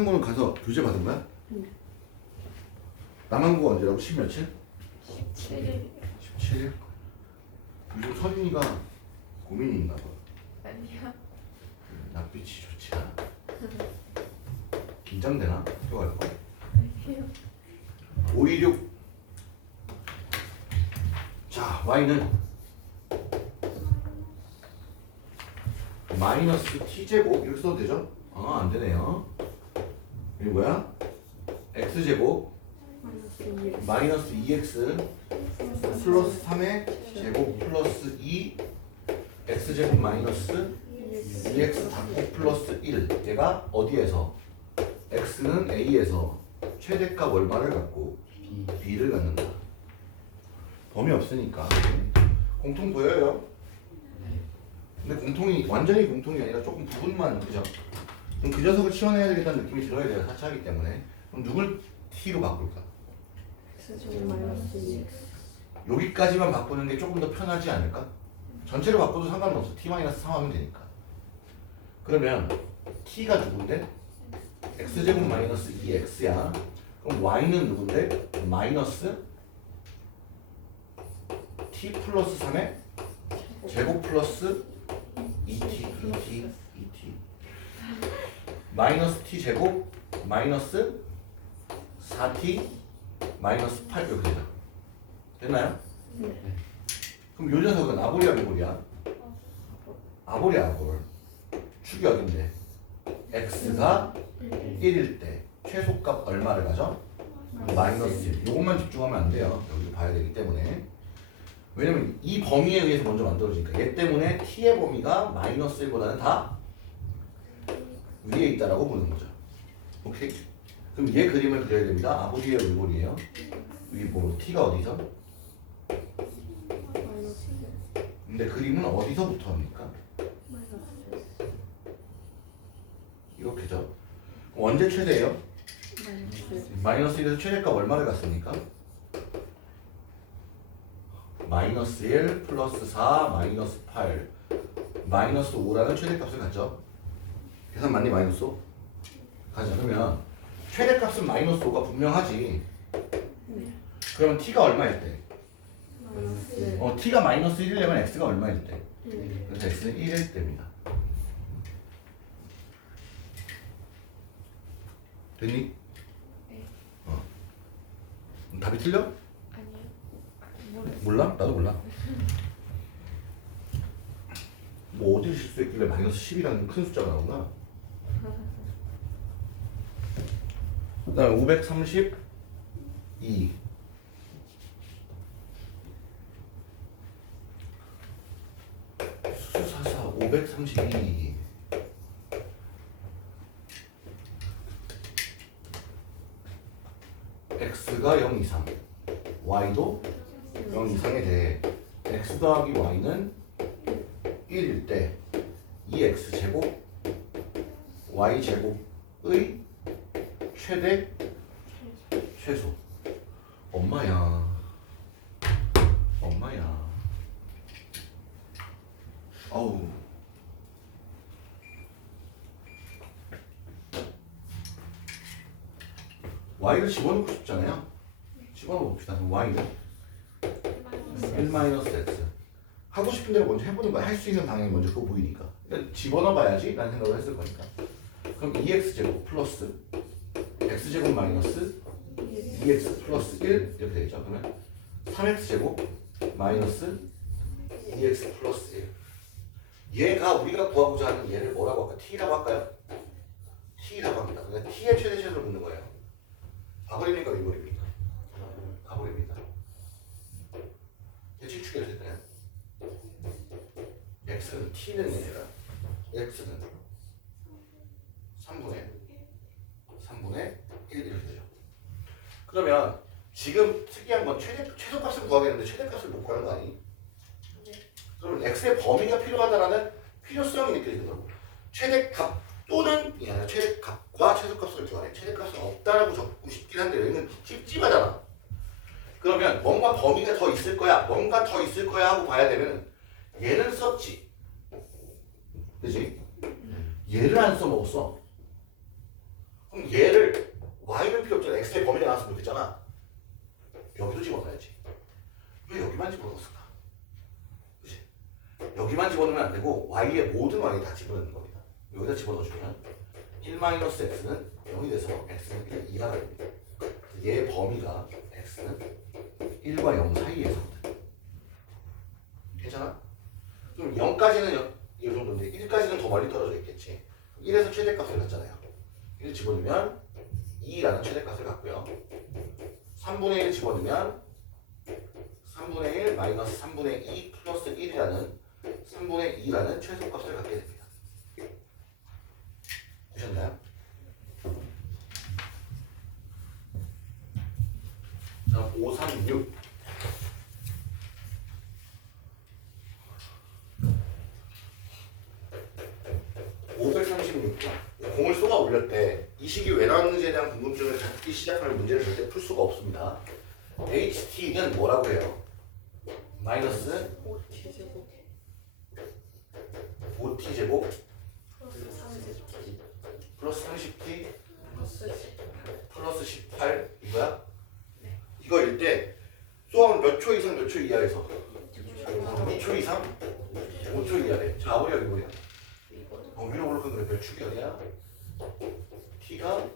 한국은 가서 교재 받은 거야? 네. 남한국 언제라고? 10 며칠? 17일 17일? 요즘 서준이가 고민이 있나 봐. 아니야. 낯빛이 좋지 않아. 긴장되나? 학교 갈 거? 아니요. 526. 자, y는 마이너스 t제곱 이렇게 써도 되죠? 아, 안 되네요. 이게 뭐야? x제곱 마이너스 2x 플러스 3의 제곱 플러스 2 x제곱 마이너스 2x 닫고 플러스 1. 얘가 어디에서? x는 a에서 최대값 얼마를 갖고 b를 갖는다. 범위 없으니까 공통 보여요. 근데 공통이 완전히 공통이 아니라 조금 부분만, 그죠? 그럼 그 녀석을 치워내야 되겠다는 느낌이 들어야 돼요. 사차하기 때문에. 그럼 누굴 t로 바꿀까? x제곱 마이너스 2x. 여기까지만 바꾸는 게 조금 더 편하지 않을까? 전체로 바꿔도 상관은 없어. t-3 하면 되니까. 그러면 t가 누군데? x제곱 마이너스 2x야. 그럼 y는 누군데? 마이너스 t 플러스 3의 제곱 플러스 2t 마이너스 t 제곱 마이너스 4t 마이너스 8 이렇게 되죠. 됐나요? 네. 그럼 요 녀석은 아볼이야 비볼이야? 아볼이야 아볼. 축역인데 x가 1일 때 최소값 얼마를 가져? 마이너스 1. 요것만 집중하면 안 돼요. 여기도 봐야 되기 때문에. 왜냐면 이 범위에 의해서 먼저 만들어지니까. 얘 때문에 t의 범위가 마이너스 1보다는 다 위에 있다라고 보는 거죠. 오케이? 그럼 얘 그림을 그려야 됩니다. 아볼이에요 위볼이에요? 위볼. t가 어디서? 마이너스 근데 그림은 어디서부터 합니까? 마이너스 이렇게죠. 그럼 언제 최대예요? 마이너스 마이너스 1에서 최대값 얼마를 갔습니까? 마이너스 1 플러스 4 마이너스 8 마이너스 5라는 최대값을 갖죠. 계산 맞니? 마이너스 5? 가자. 그러면 최대값은 마이너스 5가 분명하지. 네. 그러면 t가 얼마일 때? 마이너스 t가 마이너스 1이려면 x가 얼마일 때? 1. 그래서 x는 1일 때입니다. 됐니? 네. 답이 틀려? 아니요. 몰라? 나도 몰라. 뭐 어디 실수했길래 마이너스 10이라는 큰 숫자가 나오나? 그 다음에 532 수사사 532 x가 0 이상 y도 0 이상에 대해 x 더하기 y는 1일 때 2x 제곱 y 제곱의 최대 최소. 엄마야 아우. y를 집어넣고 싶잖아요. 집어넣어 봅시다. 그럼 y는 1-x 하고 싶은 대로 먼저 해보는 거야. 할 수 있는 방향이 먼저 그거 보이니까. 그러니까 집어넣어봐야지 라는 생각을 했을 거니까. 그럼 2x제곱 플러스 x제곱 마이너스 2x 플러스 1 이렇게 되겠죠. 그러면 3x제곱 마이너스 2x 플러스 1. 얘가 우리가 구하고자 하는 얘를 뭐라고 할까? t라고 할까요? t라고 합니다. 그러니까 t의 최대 최소를 묻는 거예요. 아볼입니까 위볼입니까? 아볼입니다. 예측축이 됐나요? x는 t는 얘가 x는 3분의 1 이렇게 되죠. 그러면 지금 특이한 건 최소값을 구하겠는데 최대값을 못 구하는 거 아니? 네. 그러면 x의 범위가 필요하다라는 필요성이 느껴지더라고. 최대값 또는 최대값과 최소값을 구하래. 최대값은 없다라고 적고 싶긴 한데 여기는 찝찝하잖아. 그러면 뭔가 범위가 더 있을 거야. 뭔가 더 있을 거야 하고 봐야 되면 얘를 썼지. 그지? 얘를 안 써먹었어. 그럼 얘를 y는 필요 없잖아. x의 범위가 나왔으면 좋겠잖아. 여기도 집어넣어야지. 왜 여기만 집어넣었을까? 그치? 여기만 집어넣으면 안 되고 y의 모든 y에 다 집어넣는 겁니다. 여기다 집어넣어주면 1-x는 0이 돼서 x는 1 이하가 됩니다. 얘의 범위가 x는 1과 0 사이에서거든. 괜찮아? 그럼 0까지는 이 정도인데 1까지는 더 멀리 떨어져 있겠지. 1에서 최대값을 갖잖아요. 1 집어넣으면 2라는 최대값을 갖고요. 3분의 1 집어넣으면 3분의 1 마이너스 3분의 2 플러스 1이라는 3분의 2라는 최소값을 갖게 됩니다. 보셨나요? 자, 5, 3, 6 536번 공을 쏘아 올렸대. 이 식이 왜 나왔는지에 대한 궁금증을 갖기 시작하면 문제를 절대 풀 수가 없습니다. HT는 뭐라고 해요? 마이너스 5t제곱 플러스 30t 플러스 18 이거야? 이거일 때 쏘아온 몇 초 이상 몇 초 이하에서 2초 이상? 5초 이하래. 좌우력이 뭐야? 위로 올라간 거몇 축이야? t가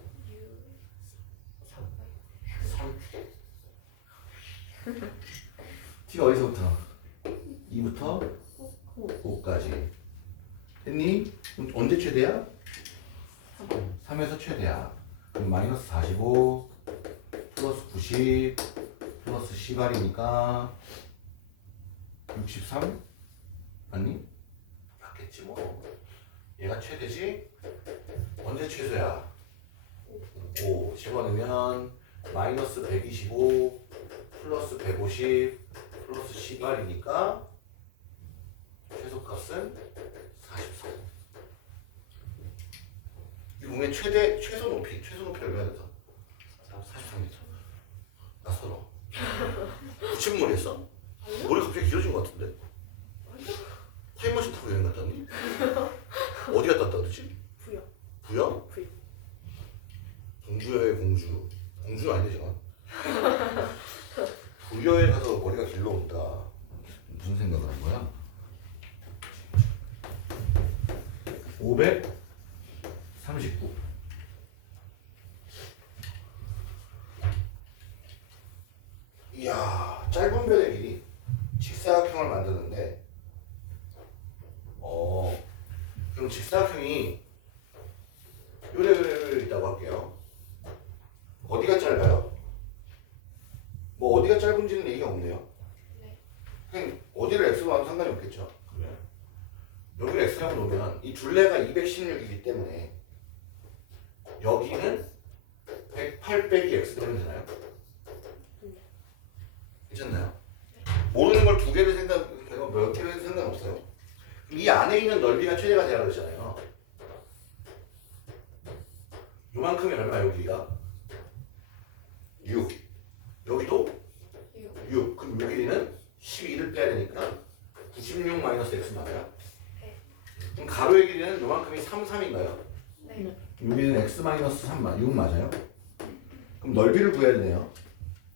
3. t가 어디서부터? 2부터 5까지 했니? 그럼 언제 최대야? 3에서 최대야. 그럼 마이너스 45 플러스 90 플러스 18이니까 63? 아니? 맞겠지 뭐. 얘가 최대지? 언제 최소야? 5 집어넣으면 마이너스 125 플러스 150 플러스 18이니까 최소값은 44. 이 공의 최소 높이 얼마야 돼서? 43m. 낯설어. 붙임머리 했어? 머리 갑자기 길어진 것 같은데? 타임머신 타고 여행 갔다 왔니? 어디 갔다 왔다 그러지? 부여. 부여? 부여. 동부여의 공주. 공주는 아니지 지금. 부여에 가서 머리가 길러온다. 무슨 생각을 한 거야? 539. 이야, 짧은 변의 길이 직사각형을 만드는데 그럼 직사각형이 요래 있다고 할게요. 어디가 짧아요? 뭐 어디가 짧은지는 얘기가 없네요. 네. 그냥 어디를 x로 하면 상관이 없겠죠. 그러면 여기를 x라고 놓으면 이 둘레가 216이기 때문에 여기는 108 빼기 x 되면 되나요? 괜찮나요? 모르는 걸 두 개를 몇 개를 상관없어요. 이 안에 있는 넓이가 최대가 돼야 그러잖아요. 요만큼이 얼마 여기가? 6. 여기도 6. 그럼 요 길이는 12를 빼야 되니까 96 마이너스 x 맞아요? 네. 그럼 가로의 길이는 요만큼이 3, 3인가요? 네. 여기는 x 마이너스 3, 6 맞아요? 그럼 넓이를 구해야 되네요.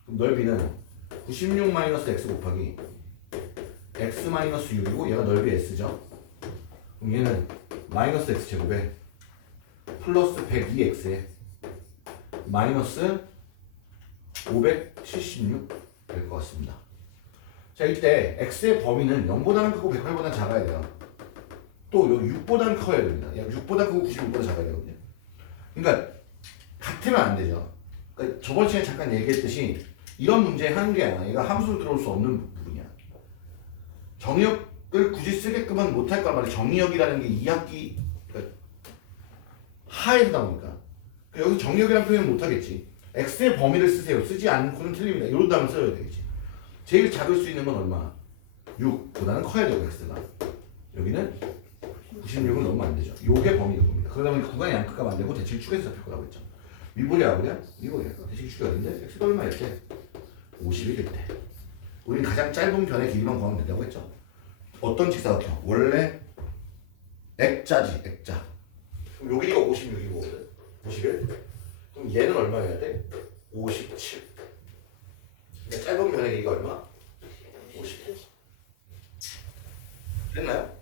그럼 넓이는 96 마이너스 x 곱하기 x 마이너스 6이고 얘가 넓이 s죠? 그럼 얘는 마이너스 x 제곱에 플러스 102x에 마이너스 576 될 것 같습니다. 자, 이때 x의 범위는 0보다는 크고 108보다는 작아야 돼요. 또 여기 6보다는 커야 됩니다. 6보다 크고 96보다 작아야 되거든요. 그러니까 같으면 안 되죠. 그러니까 저번 시간에 잠깐 얘기했듯이 이런 문제의 한계야. 얘가 함수로 들어올 수 없는 부분이야. 정의역을 굳이 쓰게끔은 못할 거란 말이야. 정의역이라는 게 2학기 그러니까 하에서 나오니까. 여기 정의역이라는 표현은 못하겠지. x의 범위를 쓰세요. 쓰지 않고는 틀립니다. 이런 다음에 써야 되겠지. 제일 작을 수 있는 건 얼마? 6보다는 커야 되고 x가. 여기는 96은 넣으면 안 되죠. 요게 범위인 겁니다. 그러다 보니 구간의 양극값 안 되고 대칭 축에서 잡힐 거라고 했죠. 위볼이야 그래? 위볼이야. 대칭 축이 어딘데? x가 얼마였대? 51일 때. 우린 가장 짧은 변의 길이만 구하면 된다고 했죠. 어떤 직사각형? 원래 액자지, 액자. 그럼 요 길이가 56이고 51? 그럼 얘는 얼마여야 돼? 57. 근데 짧은 변의 길이가 얼마? 50. 됐나요?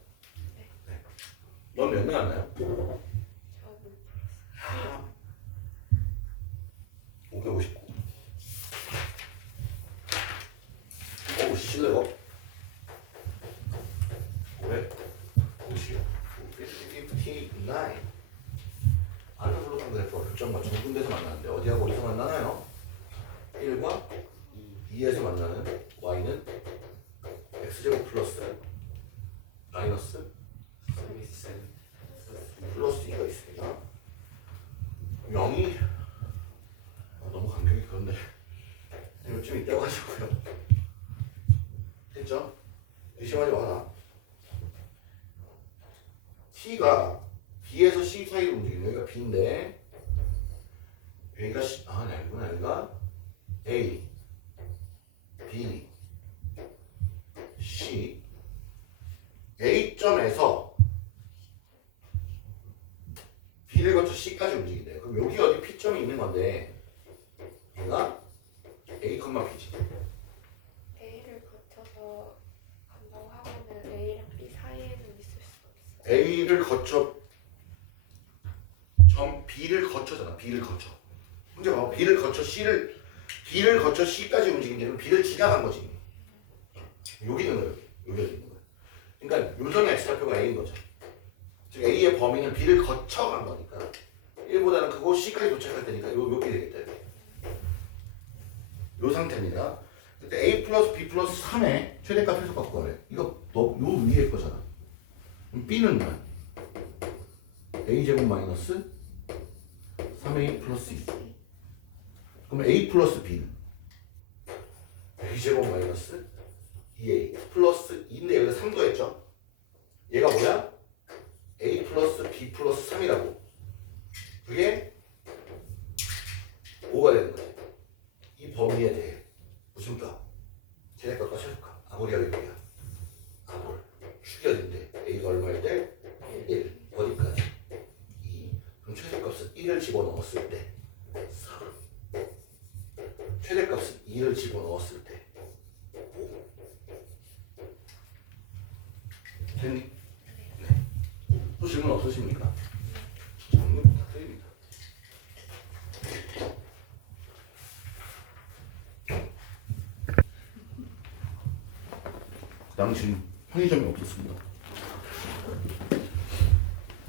네. 넌 몇 나왔나요? 저는 아, 559. 어우, 실례가. 559. 아르블로탄 그래프 결정 맞춰 군데서 만나는데 어디하고 어디서 만나나요? 1과 2에서 만나는 y는 x제곱 플러스 마이너스 플러스 2가 있습니다. 0이 너무 간격이 그런데 좀 있다고 하시고요. 됐죠? 의심하지 마라. t가 b에서 c 사이로 움직이는 여기가 b인데 여기가 c 아니 아니구나 여기가 a b c A점에서 B를 거쳐 C까지 움직인대요. 그럼 여기 어디 P점이 있는 건데 얘가 A, B지. A를 거쳐서 간다고 하면은 A랑 B 사이에는 있을 수 없어요. A를 거쳐 점 B를 거쳐잖아. B를 거쳐. 문제 봐봐. B를 거쳐 C까지 움직인 데는 B를 지나간 거지. 여기 있는 거야. 여기 있는 거야. 그러니까 요점의 X좌표가 A인 거죠. 즉 A의 범위는 B를 거쳐간 거니까 1보다는 크고 C까지 도착할 때니까 여기 되겠다. 요 상태입니다. 그때 A 플러스 B 플러스 3의 최대값 해석 갖고 가래. 이거 요 위에 거잖아. 그럼 B는 뭐야? A제곱 마이너스 3A 플러스 2. 그럼 A 플러스 B는 A제곱 마이너스 2A 플러스 2인데 여기서 3 더했죠? 얘가 뭐야? A 플러스 B 플러스 3이라고. 그게 5가 되는 거지. 이 범위에 대해 무슨 값? 최대값과 최소값. 아무리가 이거야. 아몰. 축여진대. A가 얼마일 때? 1. 어디까지? 2. 그럼 최소값은 1을 집어넣었을 때 3. 최대값은 2를 집어넣었을 때 5. 됐니? 네. 또 질문 없으십니까? 정리 부탁드립니다. 그 당시 편의점이 없었습니다.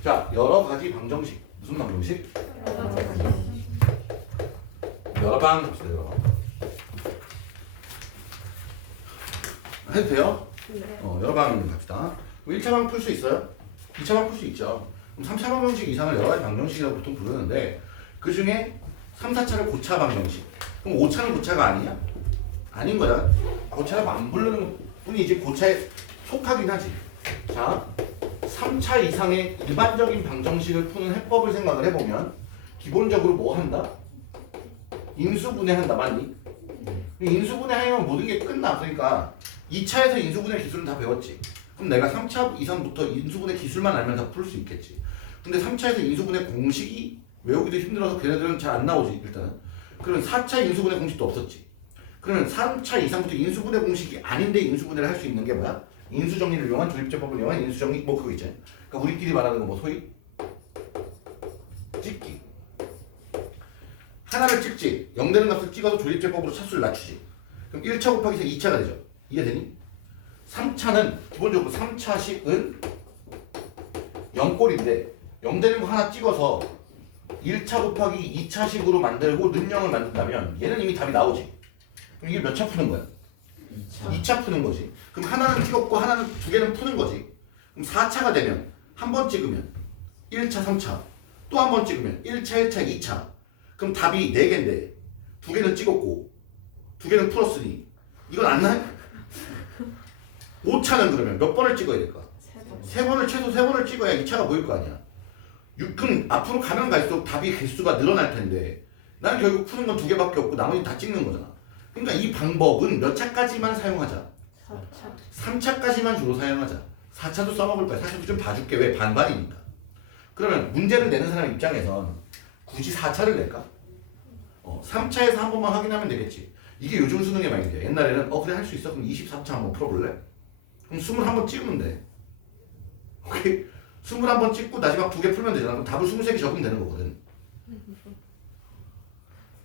자, 여러 가지 방정식. 무슨 방정식? 여러 방 합시다. 여러 방. 해도 돼요? 여러 방 갑시다. 1차 방 풀 수 있어요? 2차 방 풀 수 있죠. 그럼 3차 방정식 이상을 여러 가지 방정식이라고 보통 부르는데 그 중에 3, 4차를 고차 방정식. 그럼 5차는 고차가 아니냐? 아닌 거야. 고차라고 안 부르는 뿐이지 고차에 속하긴 하지. 자, 3차 이상의 일반적인 방정식을 푸는 해법을 생각을 해보면 기본적으로 뭐 한다? 인수분해한다. 맞니? 인수분해하면 모든 게 끝나. 그러니까 2차에서 인수분해 기술은 다 배웠지. 그럼 내가 3차 이상부터 인수분해 기술만 알면 다 풀 수 있겠지. 근데 3차에서 인수분해 공식이 외우기도 힘들어서 걔네들은 잘 안 나오지 일단은. 그러면 4차 인수분해 공식도 없었지. 그러면 3차 이상부터 인수분해 공식이 아닌데 인수분해를 할 수 있는 게 뭐야? 인수정리를 이용한 조립제법을 이용한 인수정리 뭐 그거 있잖아. 그러니까 우리끼리 말하는 거 뭐 소위 찍기. 하나를 찍지. 0 되는 값을 찍어서 조립제법으로 차수를 낮추지. 그럼 1차 곱하기 2차가 되죠. 이해되니? 3차는 기본적으로 3차식은 0꼴인데 0 되는 거 하나 찍어서 1차 곱하기 2차식으로 만들고 는영을 만든다면 얘는 이미 답이 나오지. 그럼 이게 몇 차 푸는 거야? 2차 푸는 거지. 그럼 하나는 찍었고 하나는 두 개는 푸는 거지. 그럼 4차가 되면 한 번 찍으면 1차, 3차 또 한 번 찍으면 1차, 1차, 2차 그럼 답이 4개인데 두 개는 찍었고 두 개는 풀었으니 이건 안 나요? 5차는 그러면 몇 번을 찍어야 될까? 3번을 최소 3번을 찍어야 2차가 보일 거 아니야. 6은 앞으로 가면 갈수록 답이 개수가 늘어날 텐데 나는 결국 푸는 건 2개밖에 없고 나머지 다 찍는 거잖아. 그러니까 이 방법은 몇 차까지만 사용하자. 3차까지만 주로 사용하자. 4차도 써먹을 거야. 4차도 좀 봐줄게. 왜? 반반이니까. 그러면 문제를 내는 사람 입장에선 굳이 4차를 낼까? 3차에서 한 번만 확인하면 되겠지. 이게 요즘 수능의 마인드야. 옛날에는 그래 할 수 있어. 그럼 23차 한번 풀어볼래? 그럼 21번 찍으면 돼. 오케이? 21번 찍고 마지막 2개 풀면 되잖아. 그럼 답을 23개 적으면 되는 거거든.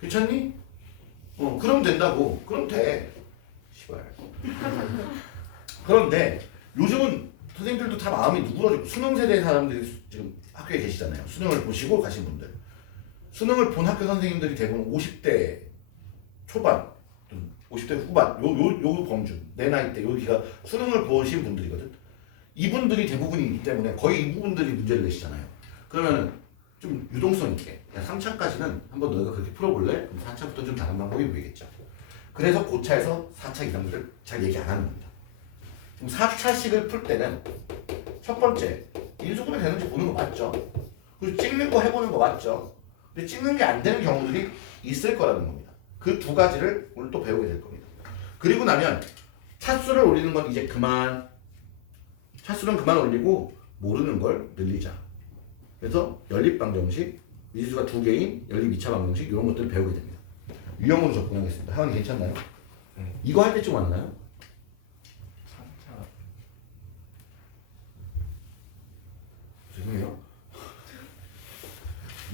괜찮니? 그럼 된다고. 그럼 돼. 시발. 그런데 요즘은 선생님들도 다 마음이 누그러지고 수능 세대 사람들이 지금 학교에 계시잖아요. 수능을 보시고 가신 분들. 수능을 본 학교 선생님들이 대부분 50대 초반, 50대 후반, 요 범주, 내 나이 때 여기가 수능을 보신 분들이거든. 이분들이 대부분이기 때문에 거의 이분들이 문제를 내시잖아요. 그러면은 좀 유동성 있게 3차까지는 한번 너희가 그렇게 풀어볼래? 그럼 4차부터 좀 다른 방법이 보이겠죠. 그래서 고차에서 4차 이상들을 잘 얘기 안 하는 겁니다. 그럼 4차식을 풀 때는 첫 번째, 인수분해 되는지 보는 거 맞죠? 그리고 찍는 거 해보는 거 맞죠? 근데 찍는 게 안 되는 경우들이 있을 거라는 겁니다. 그 2가지를 오늘 또 배우게 될 겁니다. 그리고 나면 차수를 올리는 건 이제 그만. 차수는 그만 올리고 모르는 걸 늘리자. 그래서 연립방정식, 미지수가 2개인 연립 2차 방정식 이런 것들을 배우게 됩니다. 유형으로 접근하겠습니다. 하원이 괜찮나요? 네. 이거 할 때쯤 왔나요? 3차. 죄송해요.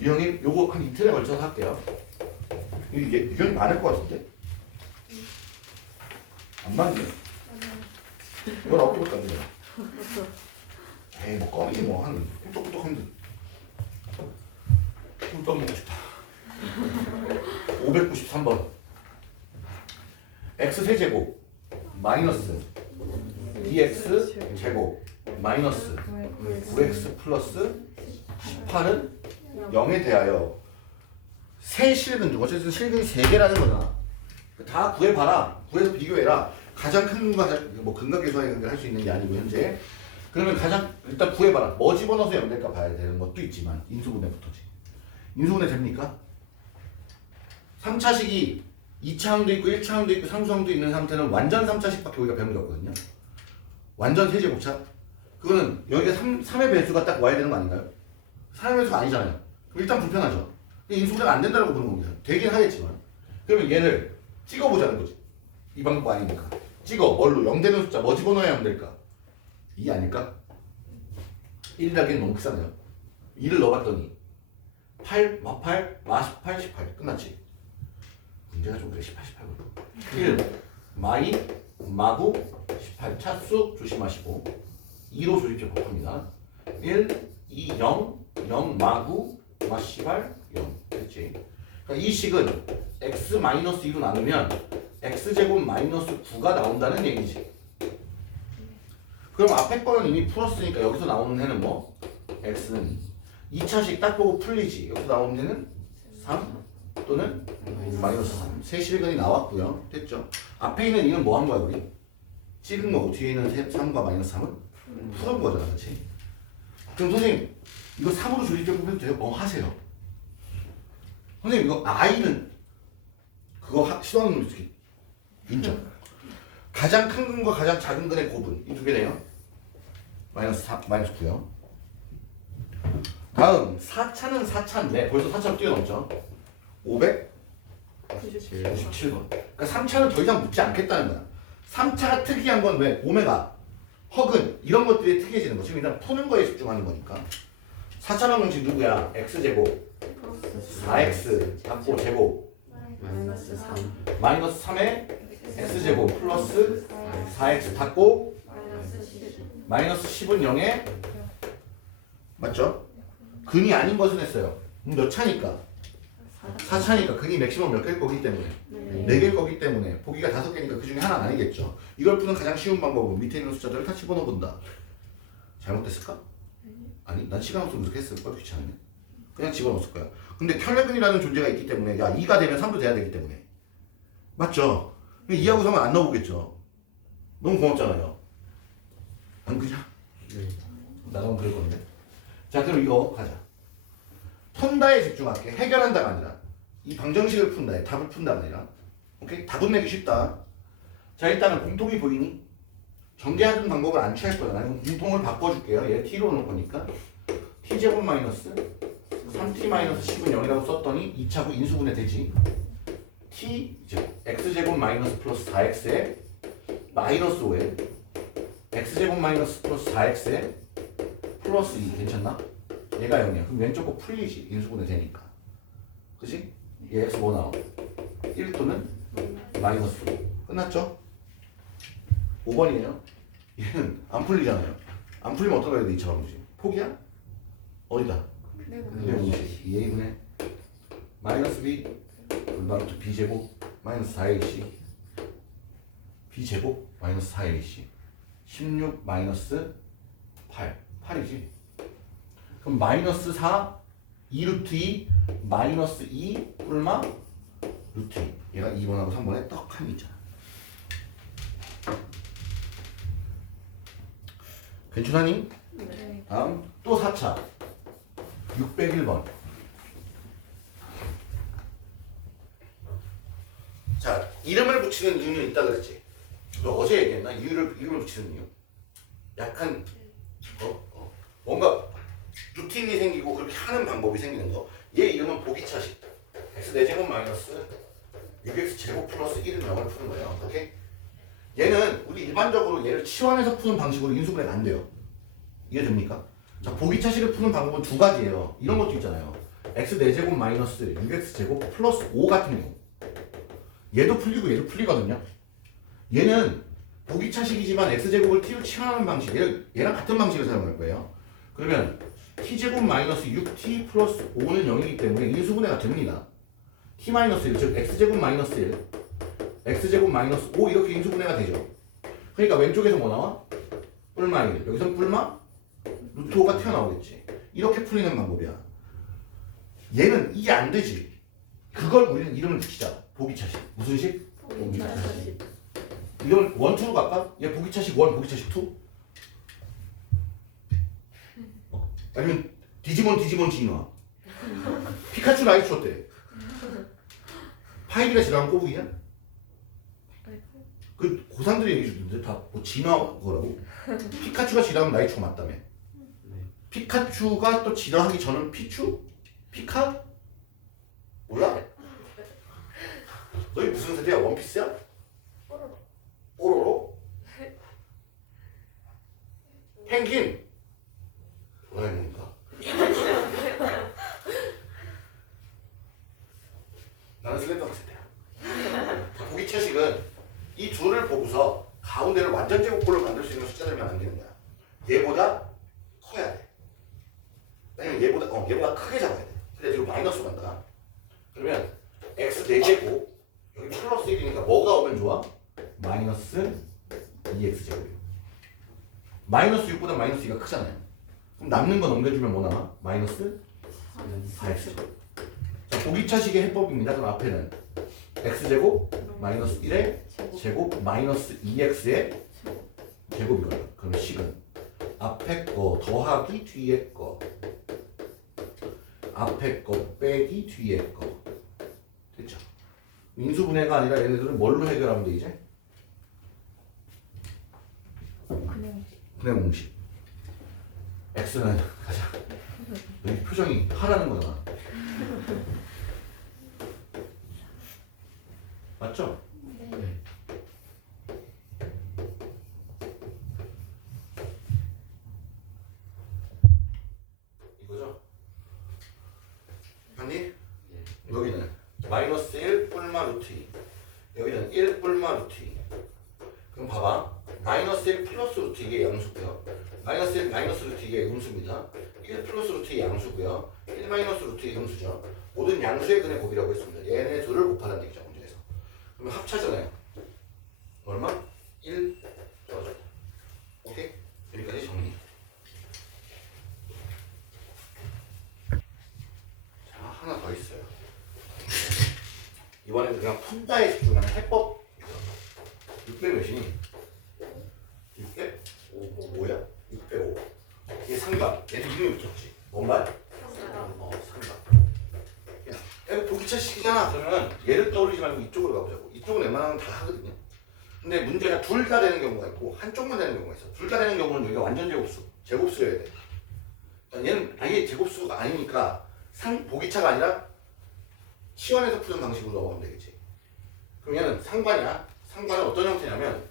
유형이 요거 한 이틀에 걸쳐서 할게요. 이게 유형이 많을 것 같은데? 안 맞네. 이건 어떻게 볼까 요 에이 뭐 껌이지 뭐한 꿀떡꿀떡 하면 꿀떡 먹고 싶다. 593번 x 세제곱 마이너스 bx 제곱 마이너스 9x 플러스 18은 0에 대하여 세 실근 중 어쨌든 실근이 3개라는 거잖아. 다 구해봐라. 구해서 비교해라. 가장 큰 근과 뭐 근각계수와의 관계를 할 수 있는 게 아니고 현재. 그러면 가장 일단 구해봐라. 뭐 집어넣어서 0 될까 봐야 되는 것도 있지만 인수분해부터지. 인수분해 됩니까? 3차식이 2차항도 있고 1차항도 있고 상수항도 있는 상태는 완전 3차식밖에 우리가 배운 게 없거든요. 완전 세제곱차. 그거는 여기가 3의 배수가 딱 와야 되는 거 아닌가요? 3의 배수가 아니잖아요. 그럼 일단 불편하죠. 인수분해가 안 된다고 보는 겁니다. 되긴 하겠지만. 그러면 얘를 찍어보자는 거지. 이 방법 아니니까. 찍어. 뭘로? 0 되는 숫자. 뭐 집어넣어야 0 될까? 2 아닐까? 1이라기엔 너무 크잖아요. 2를 넣어봤더니 8, 마8, 마18, 18 끝났지. 문제가 좀 그래. 18, 18로 1, 마이, 마구, 18 차수 조심하시고 2로 조립제 곱합니다. 1, 2, 0, 0, 마구, 마18, 0 됐지. 그러니까 이 식은 x-2로 나누면 x제곱 마이너스 9가 나온다는 얘기지. 그럼 앞에 거는 이미 풀었으니까 여기서 나오는 해는 뭐? x는 2. 2차식 딱 보고 풀리지. 여기서 나오는 해는 3 또는 마이너스 3. 세 실근이 나왔고요. 됐죠? 앞에 있는 2는 뭐 한 거야 우리? 찍은 거고 뒤에 있는 3과 마이너스 3은 풀은 거잖아. 그렇지? 그럼 선생님 이거 3으로 조립제 보면 돼요? 하세요. 선생님 이거 i는 그거 시도하는 거 인정. 가장 큰 근과 가장 작은 근의 곱은 이 2개네요. 마이너스 4, 마이너스 9요. 다음 4차는 4차인데 벌써 4차로 뛰어넘죠. 597번. 그러니까 3차는 더 이상 묻지 않겠다는 거야. 3차가 특이한 건 왜? 오메가, 허근 이런 것들이 특이해지는 거. 지금 일단 푸는 거에 집중하는 거니까. 4차 방정식 누구야? x제곱 4x 닫고 제곱 마이너스 3 마이너스 3에 x제곱 플러스 4x 닫고 마이너스 10은 0에 맞죠? 근이 아닌 것은 했어요. 몇 차니까? 4차니까 근이 맥시멈 몇 개일 거기 때문에 4개일 거기 때문에 보기가 5개니까 그 중에 하나는 아니겠죠. 이걸 푸는 가장 쉬운 방법은 밑에 있는 숫자들을 다 집어넣어 본다. 잘못됐을까? 아니 난 시간 없으면 그렇게 했을 거야. 귀찮으면 그냥 집어넣었을 거야. 근데 혈내근이라는 존재가 있기 때문에 야 2가 되면 3도 돼야 되기 때문에 맞죠? 2하고 3은 안 넣어보겠죠. 너무 고맙잖아요. 안 그냐? 네. 나가면 그럴 건데. 자 그럼 이거 가자. 푼다에 집중할게. 해결한다가 아니라 이 방정식을 푼다에 답을 푼다가 아니라 오케이? 답은 내기 쉽다. 자 일단은 공통이 보이니? 전개하는 방법을 안 취할 거잖아. 공통을 바꿔줄게요. 얘 t로 놓을 거니까 t제곱 마이너스 3t 마이너스 10은 0이라고 썼더니 2차고 인수분해 되지. t 즉 x제곱 마이너스 플러스 4x에 마이너스 5에 x제곱 마이너스 플러스 4x에 플러스 2 괜찮나? 얘가 0이야. 그럼 왼쪽 거 풀리지. 인수분해 되니까. 그치? 얘 x 뭐 나와? 1 또는 마이너스 5. 끝났죠? 5번이에요. 얘는 안 풀리잖아요. 안 풀리면 어떻게 해야 돼? 이처럼 그지? 포기야? 어디다? 네, 근데 공식 2a분의 마이너스 b 루트 b제곱 마이너스 4ac b제곱 마이너스 4ac 16 마이너스 8이지. 그럼 마이너스 4 2 루트 2 마이너스 2 뿔마 루트 2 얘가 2번하고 3번에 떡하니 있잖아. 괜찮아니? 네. 다음 또 4차 601번. 자, 이름을 붙이는 이유는 있다 그랬지. 너 어제 얘기했나? 이름을 붙이는 이유. 약간 뭔가 루틴이 생기고 그렇게 하는 방법이 생기는 거. 얘 이름은 보기차식. x 4제곱 마이너스 6x 제곱 플러스 1은 0을 푸는 거예요. 오케이? 얘는 우리 일반적으로 얘를 치환해서 푸는 방식으로 인수분해가 안 돼요. 이해됩니까? 자, 보기차식을 푸는 방법은 두 가지예요. 이런 것도 있잖아요. x 4제곱 마이너스 6x 제곱 플러스 5 같은 경우. 얘도 풀리고 얘도 풀리거든요. 얘는 보기차식이지만 x제곱을 t로 치환하는 방식. 얘랑 같은 방식을 사용할 거예요. 그러면 t제곱 마이너스 6t 플러스 5는 0이기 때문에 인수분해가 됩니다. t 마이너스 1, 즉 x제곱 마이너스 1 x제곱 마이너스 5 이렇게 인수분해가 되죠. 그러니까 왼쪽에서 뭐 나와? 뿔마 1 여기서 뿔마 루트 5가 튀어나오겠지. 이렇게 풀리는 방법이야. 얘는 이게 안 되지. 그걸 우리는 이름을 붙이자. 보기차식. 무슨 식? 보기차식. 이름을 1, 2로 갈까? 얘 보기차식 1, 보기차식 2? 아니면 디지몬 진화. 피카츄 라이츠 어때? 파이비가 지나면 꼬부기냐? 그 고3들이 얘기해 주던데 다 뭐 진화 거라고. 피카츄가 지나면 라이츠가 맞다며. 피카츄가 또 진화하기 전은 피츄? 피카? 몰라? 너희 무슨 세대야? 원피스야? 뽀로로? 펭귄? 도라에몽인가? 나는 슬램덩크 세대야. 보기차식은 이 둘을 보고서 가운데를 완전 제곱꼴로 만들 수 있는 숫자들만 안 되는 거야. 얘보다 커야 돼. 왜냐면 얘보다 크게 잡아야 돼. 근데 지금 마이너스 간다. 그러면 x 4제곱 여기 플러스 1이니까 뭐가 오면 좋아? 마이너스 2x제곱이요. 마이너스 6보다 마이너스 2가 크잖아요. 그럼 남는 거 넘겨주면 뭐 나와? 마이너스 4x제곱. 자, 보기차식의 해법입니다. 그럼 앞에는 x제곱 마이너스 1의 제곱 마이너스 2x의 제곱이거든요. 그럼 식은 앞에 거 더하기 뒤에 거 앞에 거 빼기 뒤에 거 됐죠? 인수분해가 아니라 얘네들은 뭘로 해결하면 돼 이제? 그냥 공식. x는 가자. 여기 표정이 하라는 거잖아. 맞죠? 네. 이거죠? 봤니? 여기는 마이너스 1 뿔마 루트 2 여기는 1 뿔마 루트 2 그럼 봐봐 마이너스 1 플러스 루트 2의 양수고요 마이너스 1 마이너스 루트 2의 음수입니다 1 플러스 루트 2의 양수고요 1 마이너스 루트 2의 음수죠 모든 양수의 근의 곱이라고 했습니다 얘네 둘을 곱하라는 얘기죠 문제에서 그러면 합차잖아요 얼마? 1 떨어져 오케이? 여기까지 정리 자 하나 더 있어요 이번에는 그냥 푼다에 집중하는 해법 600 몇이니? 600? 5야? 605 이게 삼각 얘도 이름이 붙었지 뭔 말? 삼각 얘가 보기차식이잖아 그러면 얘를 떠올리지 말고 이쪽으로 가보자고 이쪽은 웬만하면 다 하거든요 근데 문제가 둘 다 되는 경우가 있고 한쪽만 되는 경우가 있어 둘 다 되는 경우는 여기가 완전 제곱수 제곱수여야 돼 그러니까 얘는 아예 제곱수가 아니니까 보기차가 아니라 치환해서 푸는 방식으로 넘어가면 되겠지 그럼 얘는 상관이야. 상관은 어떤 형태냐면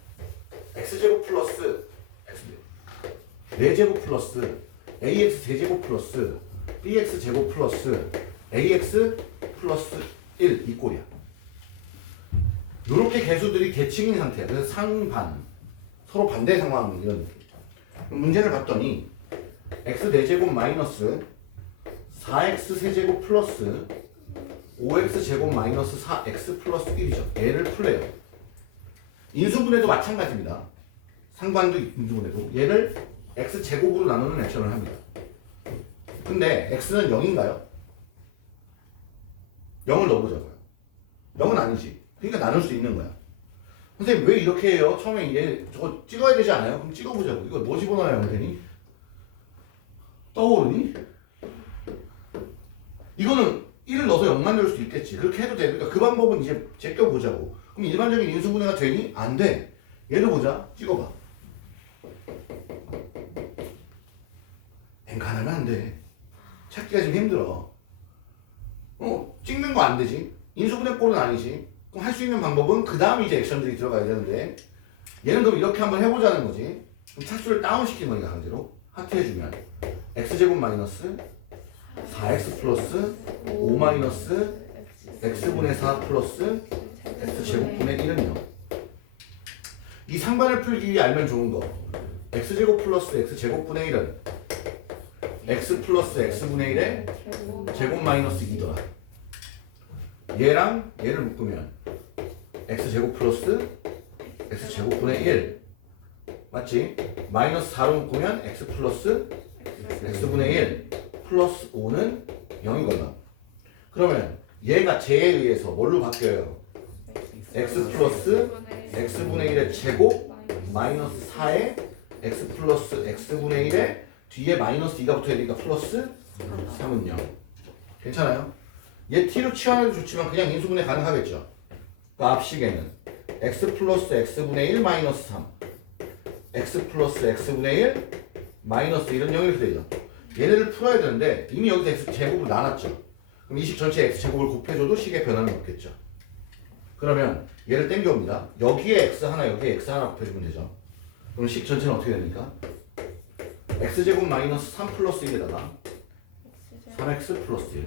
x제곱 플러스 x 4제곱 플러스 ax 세제곱 플러스 bx 제곱 플러스 ax 플러스 1 이 꼴이야. 요렇게 개수들이 대칭인 상태야. 그래서 상반 서로 반대 상황 이런 느낌. 문제를 봤더니 x 4제곱 마이너스 4x 세제곱 플러스 5x 제곱 마이너스 4x 플러스 1이죠. 얘를 풀래요. 인수분해도 마찬가지입니다. 상반도 인수분해도 얘를 x 제곱으로 나누는 액션을 합니다. 근데 x는 0인가요? 0을 넣어보자고요. 0은 아니지. 그러니까 나눌 수 있는 거야. 선생님 왜 이렇게 해요? 처음에 얘 저거 찍어야 되지 않아요? 그럼 찍어보자고. 이거 뭐 집어넣어야 되니? 떠오르니? 이거는 1을 넣어서 0만 넣을 수도 있겠지. 그렇게 해도 돼. 그러니까 그 방법은 이제 제껴보자고. 그럼 일반적인 인수분해가 되니? 안 돼. 얘를 보자. 찍어봐. 엔간하면 안 돼. 찾기가 좀 힘들어. 찍는 거 안 되지. 인수분해 꼴은 아니지. 그럼 할 수 있는 방법은 그 다음 이제 액션들이 들어가야 되는데 얘는 그럼 이렇게 한번 해보자는 거지. 그럼 차수를 다운시키는 거니까 강제로. 하트해주면 x제곱 마이너스 4x 플러스 5 마이너스 x분의 4 플러스 x제곱분의 1은요. 이 상반을 풀기 위해 알면 좋은 거. x제곱 플러스 x제곱분의 1은 x 플러스 x분의 1의 제곱 마이너스 2더라. 얘랑 얘를 묶으면 x제곱 플러스 x제곱분의 1 맞지? 마이너스 4로 묶으면 x 플러스 x분의 1 플러스 5는 0이거든. 그러면 얘가 제에 의해서 뭘로 바뀌어요? x 플러스 x분의 1의 제곱 마이너스 4의 x 플러스 x분의 1의 뒤에 마이너스 2가 붙어야 되니까 플러스 3은 0. 괜찮아요? 얘 t로 치환해도 좋지만 그냥 인수분해 가능하겠죠. 그 앞식에는 x 플러스 x분의 1 마이너스 3 x 플러스 x분의 1 마이너스 1은 0 이렇게 되죠. 얘네를 풀어야 되는데 이미 여기서 x 제곱을 나눴죠. 그럼 이 식 전체 x 제곱을 곱해줘도 식의 변화는 없겠죠. 그러면 얘를 땡겨옵니다. 여기에 x 하나 여기에 x 하나 곱해주면 되죠. 그럼 식 전체는 어떻게 됩니까? x제곱 마이너스 3 플러스 1에다가 3x 플러스 1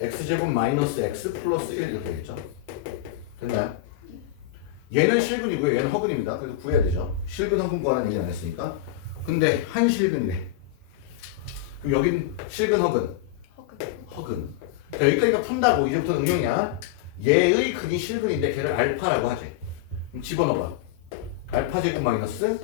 x제곱 마이너스 x 플러스 1 이렇게 되겠죠. 됐나요? 얘는 실근이고요. 얘는 허근입니다. 그래서 구해야 되죠. 실근 허근 구하는 얘기 안 했으니까. 근데 한 실근이래. 그럼 여긴 실근 허근. 허근. 자, 여기까지가 푼다고. 이제부터 응용이야. 얘의 근이 실근인데 걔를 알파라고 하지. 그럼 집어넣어봐. 알파 제곱 마이너스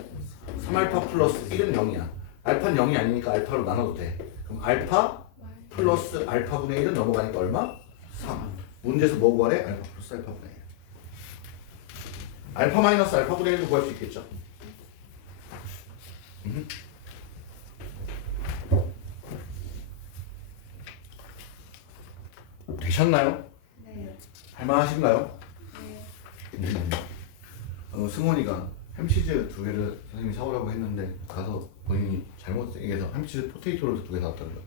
3알파 플러스 1은 0이야. 알파는 0이 아니니까 알파로 나눠도 돼. 그럼 알파 플러스 알파분의 1은 넘어가니까 얼마? 3. 문제에서 뭐 구하래? 알파 플러스 알파분의 1. 알파 마이너스 알파분의 1도 구할 수 있겠죠? 되셨나요? 네. 할만하신가요? 네. 승원이가 햄치즈 2개를 선생님이 사오라고 했는데 가서 본인이 잘못 얘기해서 햄치즈 포테이토를 2개 사왔다는 거야.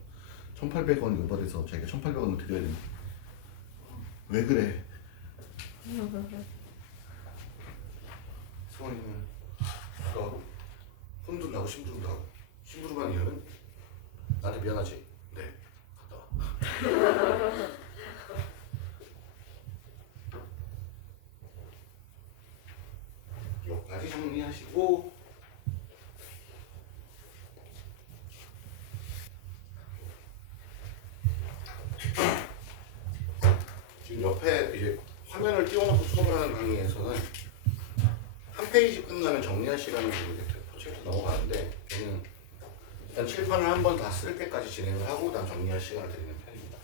1,800원 오버돼서 자기가 1,800원을 드려야 되는데 왜 그래? 승원이는 너 혼도 나고 심부름도 하고 심부름한 이유는 나한테 미안하지? 네 갔다 와. 여기까지 정리하시고 지금 옆에 이제 화면을 띄워놓고 수업을 하는 강의에서는 한 페이지 끝나면 정리할 시간을 주고 이렇게 프로젝트 넘어가는데 저는 일단 칠판을 한 번 다 쓸 때까지 진행을 하고 그다음 정리할 시간을 드리는 편입니다.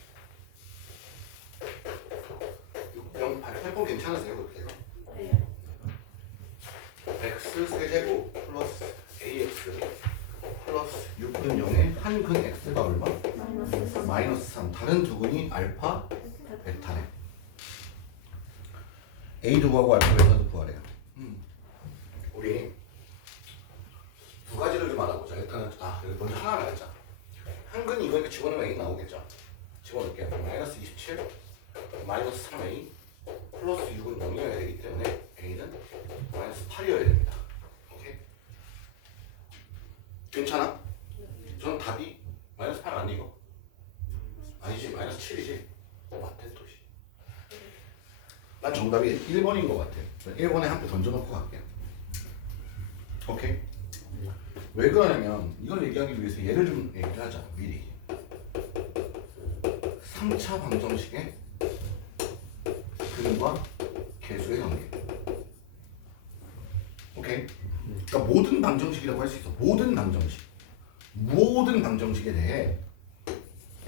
그럼 핸폰 괜찮으세요? 그렇게 해서? 네. x 세제곱 플러스 ax 플러스 6근 0에 한 근 x가 얼마? 마이너스 3. 다른 두 근이 알파, 베타네. a도 구하고 알파, 베타도 구하래요. 우리 두 가지를 좀 알아보자. 일단은 먼저 하나를 알자. 한 근이 이거니까 집어넣으면 a 나오겠죠. 집어넣을게요. 마이너스 27, 마이너스 3a 플러스 6은 0이어야 되기 때문에 A는 마이너스 8이어야 됩니다. 오케이? 괜찮아? 저는 답이 마이너스 8 아니 이거? 아니지 마이너스 7이지. 맞대 또시. 난 정답이 1번인 것 같아. 1번에 한 표 던져놓고 갈게요. 오케이? 왜 그러냐면 이걸 얘기하기 위해서 예를 좀 얘기하자 미리. 3차 방정식의 근과 개수의 관계. 오케이? 그러니까 모든 방정식이라고 할 수 있어. 모든 방정식에 대해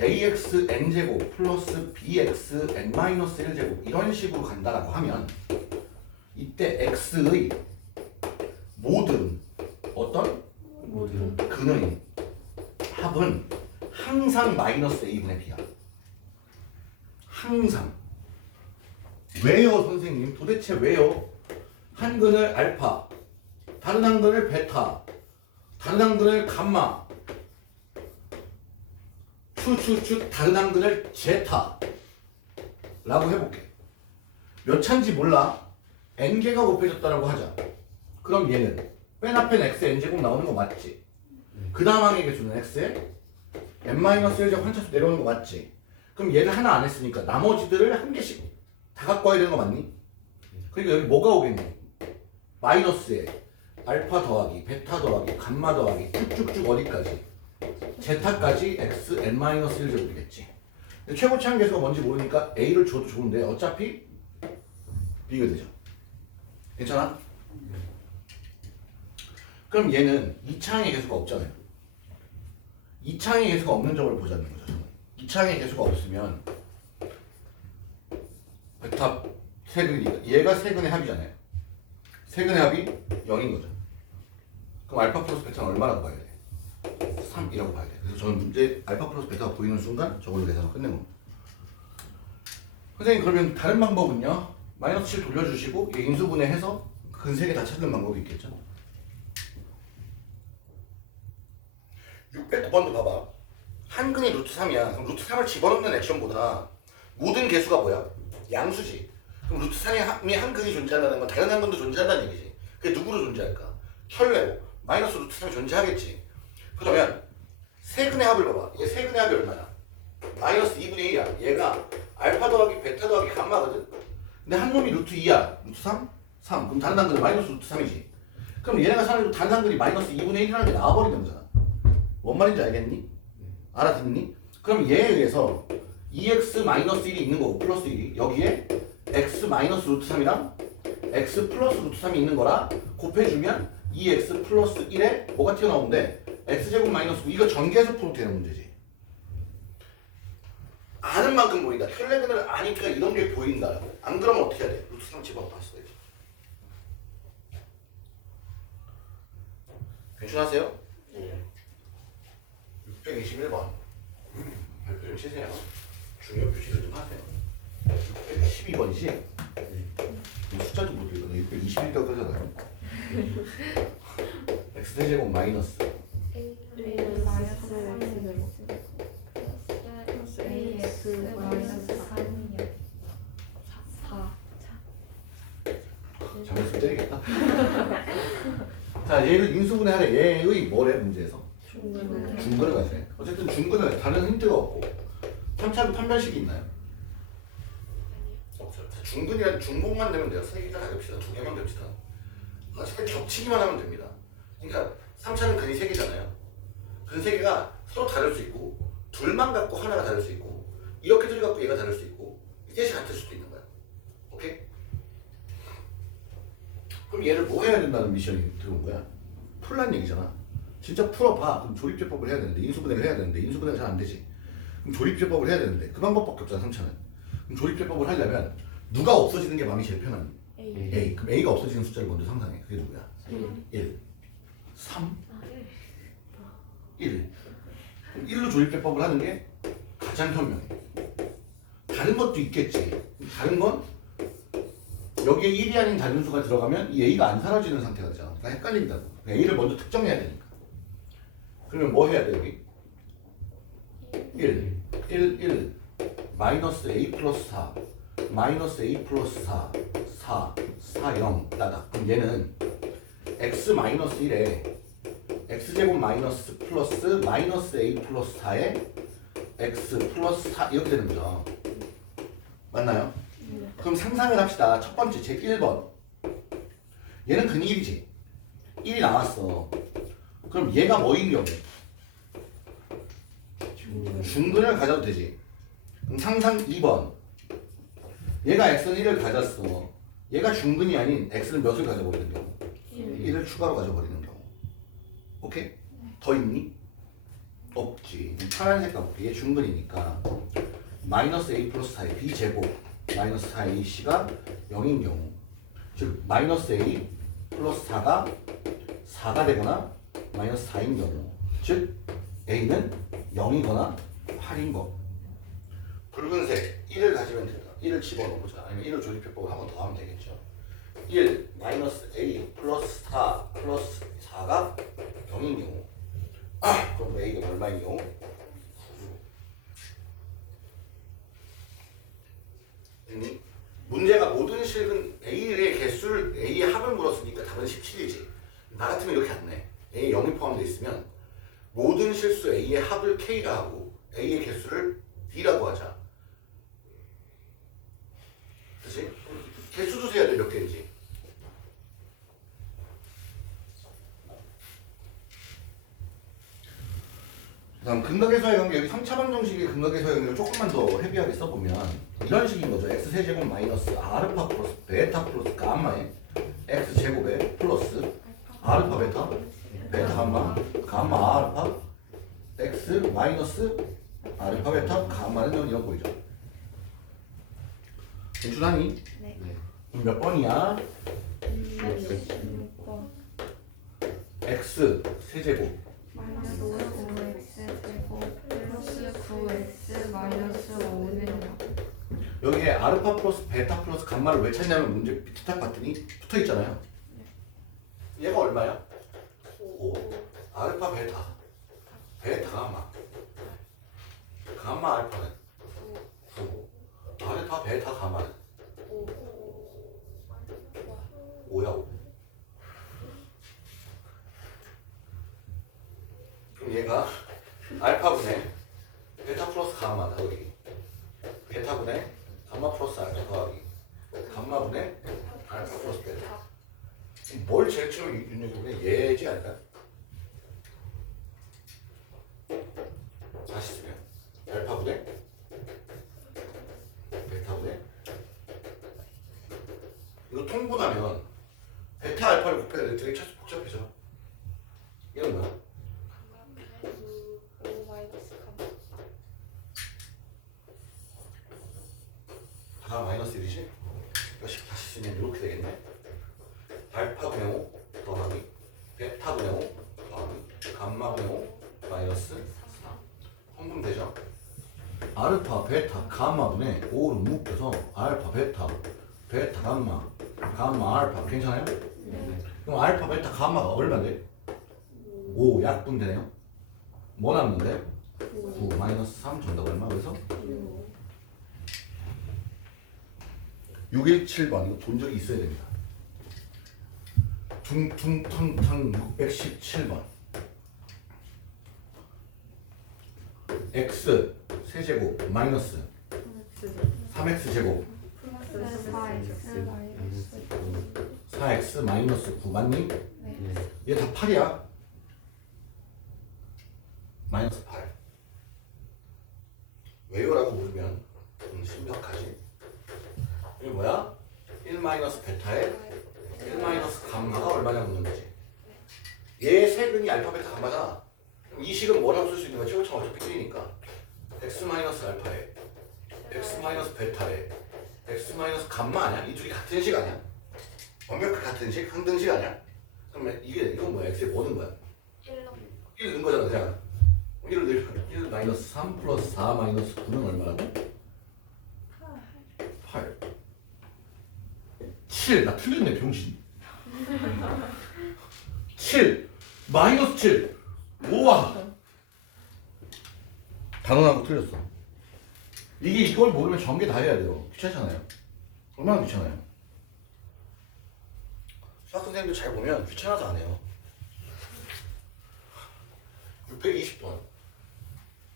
ax n제곱 플러스 bx n-1제곱 이런 식으로 간다라고 하면 이때 x의 모든 어떤 모든 근의 합은 항상 마이너스 a분의 b야. 항상. 왜요 선생님? 도대체 왜요? 한 근을 알파, 다른 한 근을 베타, 다른 한 근을 감마, 추추추 다른 한 근을 제타 라고 해볼게. 몇 차인지 몰라. n개가 곱해졌다라고 하자. 그럼 얘는 맨 앞엔 x n제곱 나오는 거 맞지? 그 다음 항의 개수는 x에 n-1제곱 한 차수 내려오는 거 맞지? 그럼 얘를 하나 안 했으니까 나머지들을 한 개씩 다 갖고 와야 되는 거 맞니? 그러니까 여기 뭐가 오겠니? 마이너스에 알파 더하기 베타 더하기 감마 더하기 쭉쭉쭉 어디까지? 제타까지 x n-1제곱이겠지. 근데 최고치 한 개수가 뭔지 모르니까 a를 줘도 좋은데 어차피 b가 되죠. 괜찮아? 그럼 얘는 2차항의 개수가 없잖아요. 2차항의 개수가 없는 점을 보자는 거죠. 2차항의 개수가 없으면 베타 세근이니까 얘가 세근의 합이잖아요. 세근의 합이 0인 거죠. 그럼 알파 플러스 베타는 얼마라고 봐야 돼? 3이라고 봐야 돼. 그래서 저는 문제 알파 플러스 베타가 보이는 순간 저걸로 계산을 끝낸 겁니다. 선생님 그러면 다른 방법은요? 마이너스 7 돌려주시고 얘 인수분해해서 근 3개 다 찾는 방법이 있겠죠. 609번도 봐봐. 한 근이 루트 3이야. 그럼 루트 3을 집어넣는 액션보다 모든 개수가 뭐야? 양수지. 그럼 루트 3이 한 근이 존재한다는 건 다른 한 근도 존재한다는 얘기지. 그게 누구로 존재할까? 혈외로 마이너스 루트 3이 존재하겠지. 그러면 세 근의 합을 봐봐. 얘 세 근의 합이 얼마야? 마이너스 2분의 1이야. 얘가 알파 더하기 베타 더하기 감마거든. 근데 한 놈이 루트 2야. 루트 3? 3. 그럼 다른 한 근은 마이너스 루트 3이지. 그럼 얘네가 사는 다른 한 근이 마이너스 2분의 1이라는 게 나와버리는 거잖아. 뭔 말인지 알겠니? 알아듣니? 그럼 얘에 의해서 2x-1이 있는 거고 플러스 1이 여기에 x 마이너스 루트 3이랑 x 플러스 루트 3이 있는 거라 곱해주면 2x 플러스 1에 뭐가 튀어나오는데 x제곱 마이너스 9 이거 전개해석으로 되는 문제지. 아는 만큼 보인다. 혈내근을 아니까 이런 게 보인다. 안 그러면 어떻게 해야 돼? 루트 3 집어넣었어야지. 괜찮으세요? 네. 621번 발표 좀 치세요. 중요 표시를 좀 하세요. 612번이지? 숫자도 못 읽거든. 621이라고 그러잖아요. x제곱 마이너스 A는 마이너스 X제곱 플러스 AX 마이너스 3이요. 4. 잠깐만 때리겠다. 자, 얘를 인수분해 하래. 얘의 뭐래 문제에서? 중근을 가지네. 어쨌든 중근은 다른 힌트가 없고 3차도 판별식이 있나요? 없어요. 중근이란 중복만 되면 돼요. 세 개가 다 겹치다. 두 개만 겹치다. 어쨌든 겹치기만 하면 됩니다. 그러니까 3차는 근이 세 개잖아요. 근 세 개가 서로 다를 수 있고 둘만 갖고 하나가 다를 수 있고 이렇게 둘이 갖고 얘가 다를 수 있고 이게 같을 수도 있는 거야. 오케이? 그럼 얘를 뭐 해야 된다는 미션이 들어온 거야? 풀란 얘기잖아. 진짜 풀어봐. 그럼 조립제법을 해야 되는데 인수분해를 해야 되는데 인수분해가 잘 안 되지. 그럼 조립제법을 해야 되는데 그 방법밖에 없잖아 3차는. 그럼 조립제법을 하려면 누가 없어지는 게 마음이 제일 편하니? A. 그럼 A가 없어지는 숫자를 먼저 상상해. 그게 누구야? 1. 3. 1. 그럼 1로 조립제법을 하는 게 가장 현명해. 다른 것도 있겠지. 다른 건 여기에 1이 아닌 다른 수가 들어가면 이 A가 안 사라지는 상태가 되잖아. 그러니까 헷갈린다고. A를 먼저 특정해야 되니까. 그러면 뭐 해야 돼 여기? 1 마이너스 A 플러스 4 마이너스 a 플러스 4, 4, 4, 0 따다. 그럼 얘는 x 마이너스 1에 x제곱 마이너스 플러스 마이너스 a 플러스 4에 x 플러스 4 이렇게 되는 거죠. 맞나요? 그럼 상상을 합시다. 첫 번째 제 1번. 얘는 근이 1이지. 1이 나왔어. 그럼 얘가 뭐인 경우? 중근을 가져도 되지. 그럼 상상 2번. 얘가 x는 1을 가졌어. 얘가 중근이 아닌 x는 몇을 가져버리는 경우? 1을 추가로 가져버리는 경우. 오케이? 더 있니? 없지. 파란색 가볼게. 얘 중근이니까 마이너스 a 플러스 4의 b제곱 마이너스 4ac가 0인 경우, 즉 마이너스 a 플러스 4가 4가 되거나 마이너스 4인 경우, 즉 a는 0이거나 8인 거. 붉은색 1을 가지면 된다. 1을 집어넣어보자. 아니면 1을 조립해보고 한 번 더 하면 되겠죠. 1 마이너스 a 플러스 4 플러스 4가 0인 경우, 그럼 a가 얼마인 경우? 문제가 모든 실은 a의 개수를 a의 합을 물었으니까 답은 17이지. 나 같으면 이렇게 안 내. a에 0이 포함되어 있으면 모든 실수 a의 합을 k라 하고 a의 개수를 d라고 하자. 그치? 개수도 세야 돼. 몇 개인지. 그다음 근각에서의 관계, 여기 3차방 정식의 근각에서의 관계를 조금만 더 헤비하게 써보면 이런 식인 거죠. x 세제곱 마이너스 아르파 플러스 베타 플러스 감마에 x 제곱에 플러스 아르파 베타 베타 감마 감마 아르파 x 마이너스 아르파 베타 감마는 이런 꼴이죠. 괜찮니? 네. 그럼 몇 번이야? 6번 x 세제곱 마이너스 5x 제곱 플러스 9x 마이너스 5는 여기에 아르파 플러스 베타 플러스 감마를 왜 찾냐면 문제 밑에 딱 봤더니 붙어 있잖아요. 얘가 얼마야? 5. 아르파 베타 베타 감마 감마 알파는 9. 아르파 베타 감마는 5야 5. 그럼 얘가 알파분의 베타 플러스 감마다 여기. 베타분의 감마 플러스 알파 더하기 감마분의 알파 플러스 베타. 뭘 제일 처음 눈여겨보면 얘지 않을까? 다시 쓰면 알파분의 베타분의, 이거 통분하면 베타 알파를 곱해야 돼. 되게 복잡해져. 이건 뭐야? 5 마이너스 감마. 다 마이너스 1이지? 이거 다시 쓰면 이렇게 되겠네. 알파분의 5 더하기 베타분의 5 더하기 감마분의 5 마이너스 4. 혼분되죠? 아르파 베타 감마분의 5로 묶여서 알파 베타 베타 감마 감마 알파 괜찮아요? 네. 그럼 알파 베타 감마가 얼마인데? 5 약분되네요. 뭐 남는데? 9 마이너스 3 정답 얼마? 그래서 617번. 이거 본 적이 있어야 됩니다. 퉁퉁탕탕 617번. x 세제곱 마이너스 3x 제곱 플러스 4x 마이너스 4x 마이너스 9 맞니? 얘 다 8이야. 마이너스 8. 왜요라고 물으면 심각하지. 이게 뭐야? 1 마이너스 베타에 1 마이너스 감마가 얼마냐 묻는 거지. 얘 세근이 알파 베타 감마잖아. 그럼 이 식은 뭐라고 쓸 수 있는 거야? 최고차가 어차피 1이니까 x 마이너스 알파에 x 마이너스 베타에 x 마이너스 감마 아니야? 이 둘이 같은 식 아니야? 완벽히 같은 식? 항등식 아니야? 그러면 이건 뭐야? x에 뭐 넣은 거야? 1 넣은 거잖아. 그냥 1을 넣으면 1 마이너스 3 플러스 4 마이너스 9는 얼마라고? 8. 7. 나 틀렸네 병신. 7 마이너스 7. 우와 단언하고 틀렸어. 이게 이걸 모르면 전개 다 해야 돼요. 귀찮잖아요. 얼마나 귀찮아요. 수학 선생님들 잘 보면 귀찮아서 안 해요. 620번.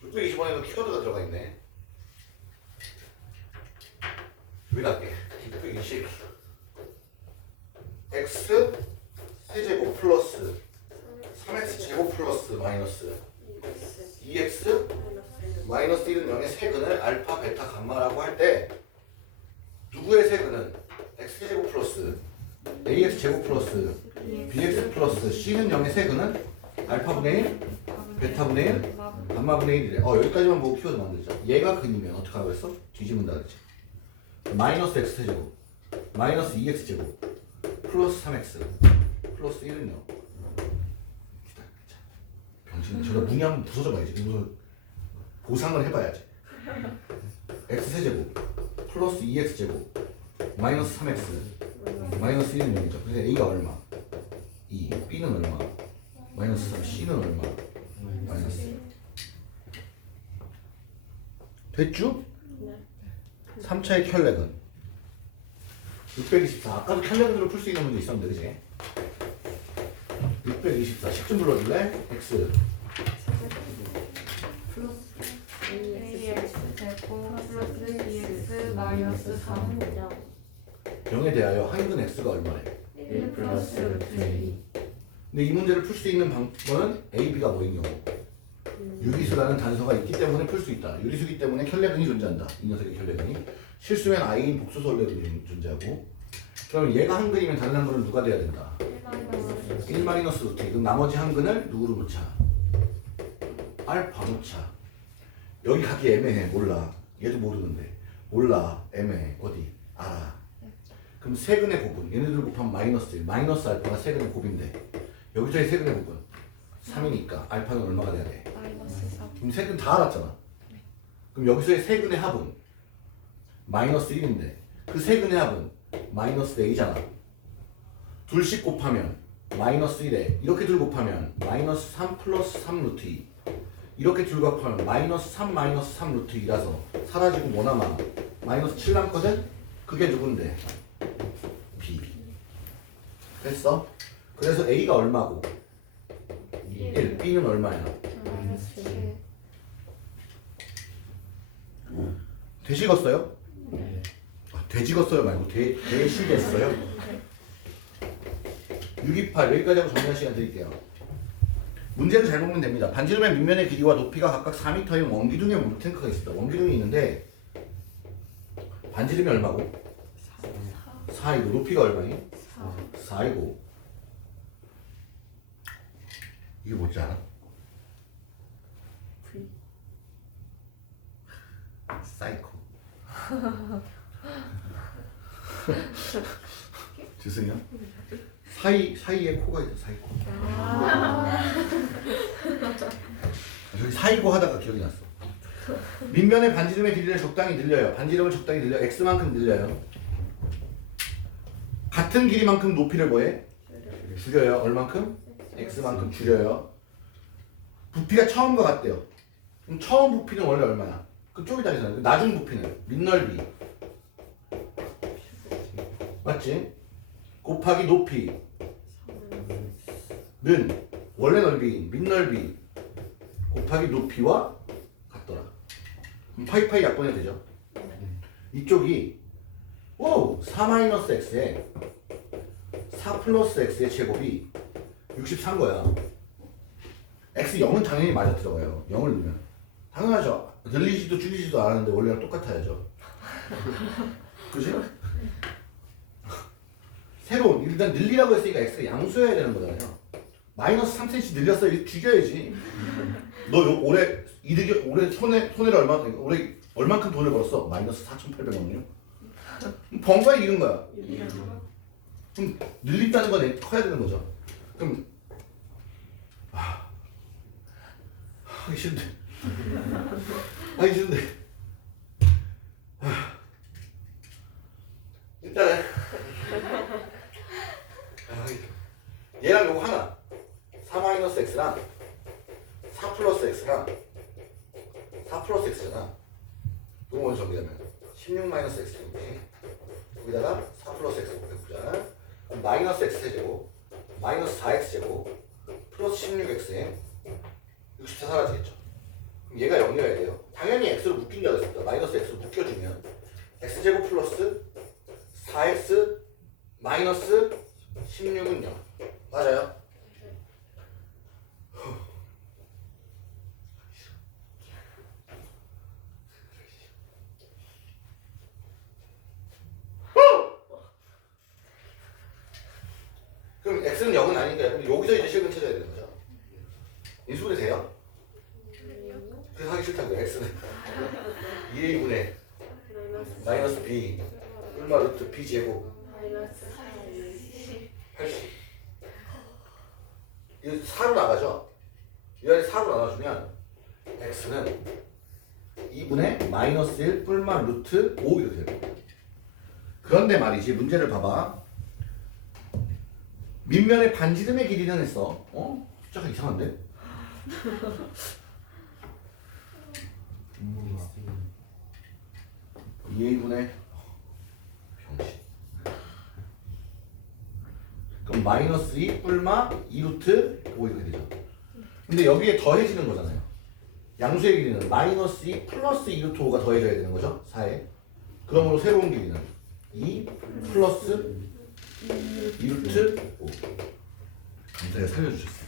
620번에도 키워드가 들어가 있네. 여기다 할게. 620. x 세제곱 플러스 3x 제곱 플러스 마이너스 2x 마이너스 1은 0의 세근을 알파, 베타, 감마라고 할 때 누구의 세근은 x제곱 플러스 ax 제곱 플러스 bx 플러스 c는 0의 세근은 알파분의 1, 베타분의 1, 감마분의 1이래. 여기까지만 보고 키워드 만들자. 얘가 근이면 어떻게 하라고 했어? 뒤집은다 그랬지. 마이너스 x 세제곱 마이너스 2x 제곱 플러스 3x 플러스 1은 0. 병신 저거 문이 한번 부서져 봐야지. 이거 보상을 해봐야지. x 세제곱 플러스 2x 제곱 마이너스 3x 마이너스 1은 0이죠. 그래서 a가 얼마? 2, b는 얼마? 마이너스 3, c는 얼마? 마이너스. 됐죠? 3차의 켤레근 624. 아까도 켤레근으로 풀 수 있는 문제 있었는데 그치? 624. 10좀 불러줄래? x ax 제곱 플러스 2x 마이너스 3 0에 대하여 한근 x가 얼마래? 1 플러스 루트 2 근데 이 문제를 풀 수 있는 방법은 a, b가 뭐인 경우 유기수라는 단서가 있기 때문에 풀 수 있다. 유리수기 때문에 켤레근이 존재한다. 이 녀석의 켤레근이. 실수면 i인 복수수 켤레근이 존재하고. 그럼 얘가 한근이면 다른 한근은 누가 돼야 된다? 1 마이너스 루트. 그럼 나머지 한근을 누구로 놓자? 알파 놓자. 여기 가기 애매해. 몰라. 얘도 모르는데. 몰라. 애매해. 어디? 알아. 그럼 세근의 곱은 얘네들 곱하면 마이너스 1. 마이너스 알파가 세근의 곱인데 여기서의 세근의 곱은 3이니까 알파는 얼마가 돼야 돼? 마이너스 3. 그럼 세근 다 알았잖아. 그럼 여기서의 세근의 합은 마이너스 1인데 그 세근의 합은 마이너스 a잖아. 둘씩 곱하면 마이너스 1에 이렇게 둘 곱하면 마이너스 3 플러스 3 루트 2 이렇게 둘 곱하면 마이너스 3 마이너스 3 루트 2라서 사라지고 뭐 남아? 마이너스 7 남거든? 그게 누군데? b. 됐어? 그래서 a가 얼마고? 1. b는 얼마야? 마이너스 7. 되식었어요? 되직었어요 말고 되시겠어요? 628 여기까지 하고 정리할 시간 드릴게요. 문제를 잘 보면 됩니다. 반지름의 밑면의 길이와 높이가 각각 4m인 원기둥의 물탱크가 있습니다. 원기둥이 있는데 반지름이 얼마고? 4이고 높이가 얼마니? 4이고 이게 뭐지 않아? 사이코. 죄송해요. 사이에 코가 있어. 사이코. 저기 사이고 하다가 기억이 났어. 밑면의 반지름의 길이를 적당히 늘려요. 반지름을 적당히 늘려. x만큼 늘려요. 같은 길이만큼 높이를 뭐해? 줄여요. 얼만큼? x만큼 줄여요. 부피가 처음과 같대요. 그럼 처음 부피는 원래 얼마야? 그쪽이 다르잖아요. 나중 부피는 밑넓이 맞지? 곱하기 높이는 원래 넓이인 밑넓이 곱하기 높이와 같더라. 그럼 파이파이 약분이 되죠. 이쪽이 4-x에 4 플러스 x의 제곱이 63 거야. x 0은 당연히 맞아 들어가요. 0을 넣으면 당연하죠. 늘리지도 줄이지도 않았는데 원래랑 똑같아야죠. 그지? 새로운 일단 늘리라고 했으니까 x가 양수여야 되는 거잖아요. 마이너스 3cm 늘렸어. 이거 죽여야지. 너 올해 이득이 올해 손해를 올해 얼만큼 돈을 벌었어? 마이너스 4,800원이요. 번 거야 이긴 거야. 그럼 늘린다는 건 커야 되는 거죠. 그럼 하기 싫은데. 하기 싫은데. 일단은 얘랑 요거 하나 4-x랑 4 플러스 x랑 4 플러스 x잖아. 그거 먼저 정리하면 16 마이너스 x제곱이네. 여기다가 4 플러스 x제곱 해보자. 그럼 마이너스 x제곱 마이너스 4x제곱 플러스 16x에 60차 사라지겠죠. 그럼 얘가 0이어야 돼요. 당연히 x로 묶인다 그랬습니다. 마이너스 x로 묶여주면 x제곱 플러스 4x 마이너스 16은 0. 맞아요? 그럼 x는 0은 아니니까 그럼 여기서 이제 식을 찾아야 되는 거죠. 인수분해 돼요? 그래서 하기 싫다고요. x는 2a분의 마이너스 b 얼마 루트 b 제곱 80. 이거 4로 나가죠? 이 안에 4로 나눠주면 x는 2분의 마이너스 1 뿔마 루트 5 이렇게 됩니다. 그런데 말이지 문제를 봐봐. 밑면의 반지름의 길이는 했어. 숫자가 이상한데? 분모가 2a분의 병신. 그럼 마이너스 2 뿔마 2 루트 5 이렇게 되죠. 근데 여기에 더해지는 거잖아요. 양수의 길이는 마이너스 2 플러스 2 루트 5가 더해져야 되는 거죠. 4에. 그러므로 새로운 길이는 2 플러스 2 루트 5. 감사해요. 살려주셨어요.